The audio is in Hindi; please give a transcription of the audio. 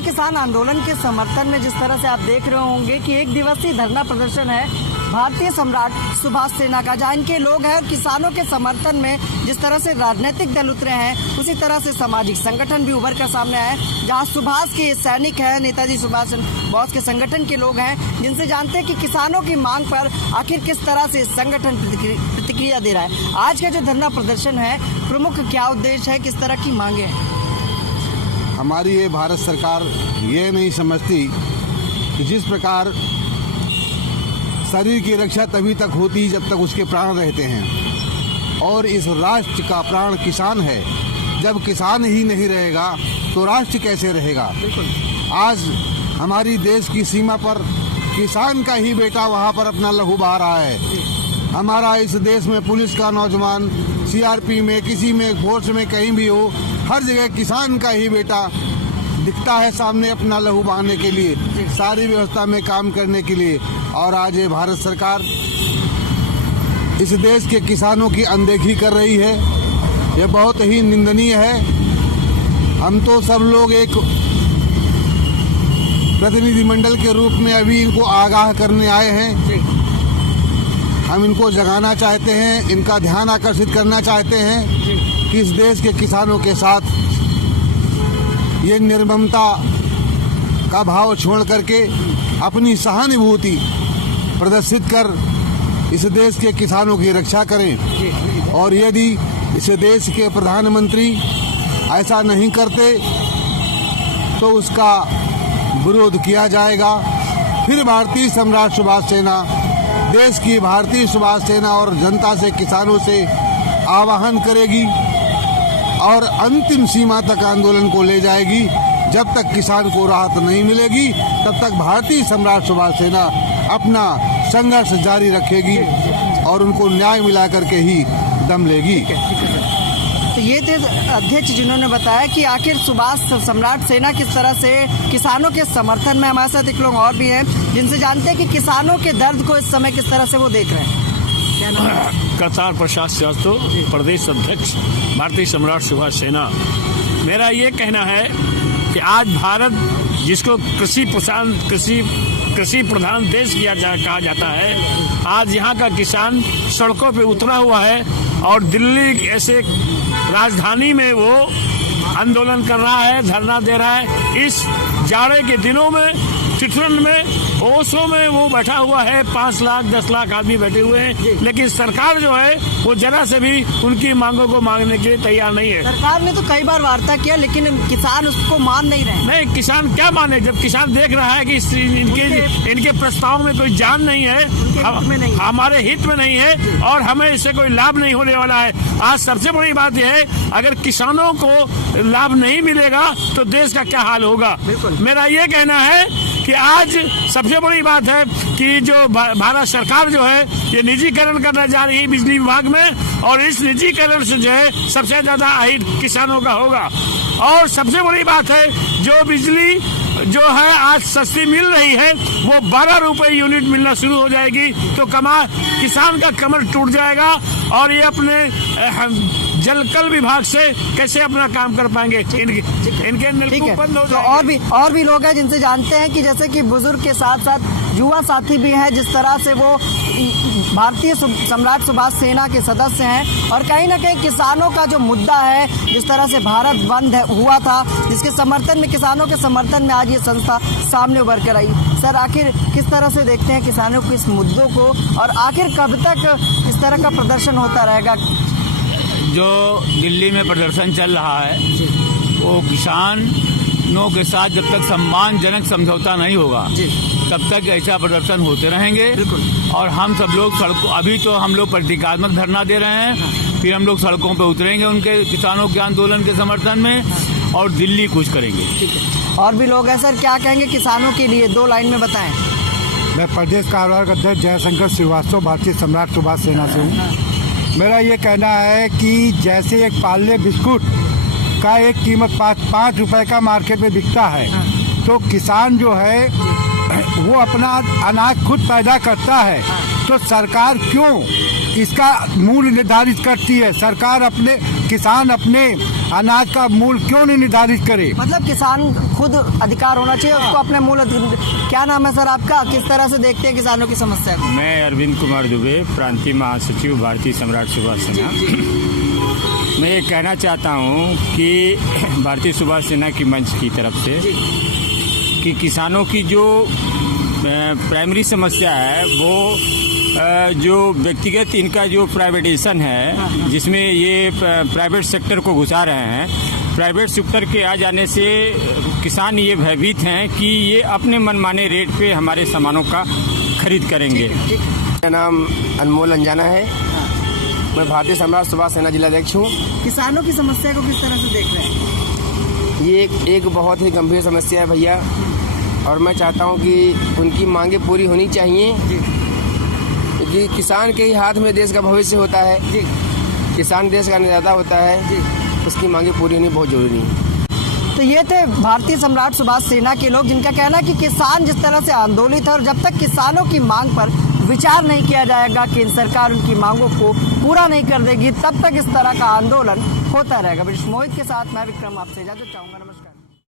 किसान आंदोलन के समर्थन में जिस तरह से आप देख रहे होंगे कि एक दिवसीय धरना प्रदर्शन है भारतीय सम्राट सुभाष सेना का, जहाँ इनके लोग हैं और किसानों के समर्थन में जिस तरह से राजनीतिक दल उतरे हैं उसी तरह से सामाजिक संगठन भी उभर कर सामने आए, जहाँ सुभाष के सैनिक हैं, नेताजी सुभाष बोस के संगठन के लोग हैं, जिनसे जानते हैं कि किसानों की मांग पर आखिर किस तरह से संगठन प्रतिक्रिया दे रहा है। आज का जो धरना प्रदर्शन है प्रमुख क्या उद्देश्य है, किस तरह की मांगे हैं? हमारी ये भारत सरकार ये नहीं समझती कि जिस प्रकार शरीर की रक्षा तभी तक होती है जब तक उसके प्राण रहते हैं, और इस राष्ट्र का प्राण किसान है। जब किसान ही नहीं रहेगा तो राष्ट्र कैसे रहेगा? आज हमारी देश की सीमा पर किसान का ही बेटा वहाँ पर अपना लहू बहा रहा है। हमारा इस देश में पुलिस का नौजवान सीआरपी में, किसी में, फोर्स में, कहीं भी हो, हर जगह किसान का ही बेटा दिखता है सामने अपना लहू बहाने के लिए, सारी व्यवस्था में काम करने के लिए। और आज ये भारत सरकार इस देश के किसानों की अनदेखी कर रही है, ये बहुत ही निंदनीय है। हम तो सब लोग एक प्रतिनिधिमंडल के रूप में अभी इनको आगाह करने आए हैं। हम इनको जगाना चाहते हैं, इनका ध्यान आकर्षित करना चाहते हैं कि इस देश के किसानों के साथ ये निर्ममता का भाव छोड़ करके अपनी सहानुभूति प्रदर्शित कर इस देश के किसानों की रक्षा करें। और यदि इस देश के प्रधानमंत्री ऐसा नहीं करते तो उसका विरोध किया जाएगा। फिर भारतीय सम्राट सुभाष सेना, देश की भारतीय सुभाष सेना और जनता से, किसानों से आह्वान करेगी और अंतिम सीमा तक आंदोलन को ले जाएगी। जब तक किसान को राहत नहीं मिलेगी तब तक भारतीय सम्राट सुभाष सेना अपना संघर्ष जारी रखेगी और उनको न्याय मिला करके ही दम लेगी। तो ये थे अध्यक्ष जिन्होंने बताया कि आखिर सुभाष सम्राट सेना किस तरह से किसानों के समर्थन में। हमारे साथ एक लोग और भी हैं जिनसे जानते हैं कि किसानों के दर्द को इस समय किस तरह से वो देख रहे हैं। करतार प्रसाद श्रीवास्तव, प्रदेश अध्यक्ष भारतीय सम्राट सुभाष सेना। मेरा ये कहना है कि आज भारत जिसको कृषि प्रधान देश कहा जाता है, आज यहाँ का किसान सड़कों पे उतरा हुआ है और दिल्ली ऐसे राजधानी में वो आंदोलन कर रहा है, धरना दे रहा है। इस जाड़े के दिनों में, ठिठुरन में, ओसो में वो बैठा हुआ है। 5 लाख 10 लाख आदमी बैठे हुए हैं, लेकिन सरकार जो है वो जरा से भी उनकी मांगों को मांगने के लिए तैयार नहीं है। सरकार ने तो कई बार वार्ता किया लेकिन किसान उसको मान नहीं रहे। नहीं, किसान क्या माने जब किसान देख रहा है कि इनके प्रस्ताव में कोई जान नहीं है, हमारे हित में नहीं है और हमें इससे कोई लाभ नहीं होने वाला है। आज सबसे बड़ी बात यह है, अगर किसानों को लाभ नहीं मिलेगा तो देश का क्या हाल होगा। मेरा ये कहना है कि आज सबसे बड़ी बात है कि जो भारत सरकार जो है ये निजीकरण करने जा रही है बिजली विभाग में, और इस निजीकरण से जो है सबसे ज्यादा अहित किसानों का होगा। और सबसे बड़ी बात है, जो बिजली जो है आज सस्ती मिल रही है वो 12 रुपए यूनिट मिलना शुरू हो जाएगी, तो किसान का कमर टूट जाएगा और ये अपने जलकल विभाग से कैसे अपना काम कर पाएंगे। इनके नलकूप बंद हो जाएंगे। तो और भी लोग हैं जिनसे जानते हैं कि जैसे कि बुजुर्ग के साथ साथ युवा साथी भी हैं, जिस तरह से वो भारतीय सम्राट सुभाष सेना के सदस्य हैं और कहीं ना कहीं किसानों का जो मुद्दा है, जिस तरह से भारत बंद हुआ था, जिसके समर्थन में, किसानों के समर्थन में आज ये संस्था सामने उभर कर आई। सर, आखिर किस तरह से देखते हैं किसानों के इस मुद्दों को और आखिर कब तक इस तरह का प्रदर्शन होता रहेगा? जो दिल्ली में प्रदर्शन चल रहा है वो किसानों के साथ जब तक सम्मानजनक समझौता नहीं होगा तब तक ऐसा प्रदर्शन होते रहेंगे। और हम सब लोग अभी तो हम लोग प्रतीकात्मक धरना दे रहे हैं, फिर हम लोग सड़कों पर उतरेंगे उनके किसानों के आंदोलन के समर्थन में और दिल्ली कूच करेंगे। और भी लोग हैं सर, क्या कहेंगे किसानों के लिए? 2 लाइन में बताएं। मैं प्रदेश कार्यवाहक अध्यक्ष जयशंकर श्रीवास्तव, भारतीय सम्राट सुभाष सेना से हूँ। मेरा ये कहना है कि जैसे एक पार्ले बिस्कुट का एक कीमत 5 रुपए का मार्केट में बिकता है, तो किसान जो है वो अपना अनाज खुद पैदा करता है, तो सरकार क्यों इसका मूल्य निर्धारित करती है? सरकार किसान अपने अनाज का मूल्य क्यों नहीं निर्धारित करे? मतलब किसान खुद अधिकार होना चाहिए उसको अपने मूल्य। क्या नाम है सर आपका? किस तरह से देखते हैं किसानों की समस्या को? मैं अरविंद कुमार दुबे, प्रांतीय महासचिव भारतीय सम्राट सुभाष सेना। मैं ये कहना चाहता हूँ कि भारतीय सुभाष सेना की मंच की तरफ से कि किसानों की जो प्राइमरी समस्या है वो जो व्यक्तिगत इनका जो प्राइवेटाइजेशन है, जिसमें ये प्राइवेट सेक्टर को घुसा रहे हैं। प्राइवेट सेक्टर के आ जाने से किसान ये भयभीत हैं कि ये अपने मनमाने रेट पे हमारे सामानों का खरीद करेंगे। मेरा नाम अनमोल अंजाना है, मैं भारतीय सम्राट सुभाष सेना जिलाध्यक्ष हूँ। किसानों की समस्या को किस तरह से देख रहे हैं? ये एक बहुत ही गंभीर समस्या है भैया, और मैं चाहता हूँ कि उनकी मांगे पूरी होनी चाहिए, क्योंकि किसान के ही हाथ में देश का भविष्य होता है। किसान देश का अन्नदाता होता है, उसकी मांगे पूरी होनी बहुत जरूरी है। तो ये थे भारतीय सम्राट सुभाष सेना के लोग, जिनका कहना है कि किसान जिस तरह से आंदोलित है और जब तक किसानों की मांग पर विचार नहीं किया जाएगा, केंद्र सरकार उनकी मांगों को पूरा नहीं कर देगी, तब तक इस तरह का आंदोलन होता रहेगा। मोहित के साथ मैं विक्रम आपसे इजाजत चाहूंगा। नमस्कार।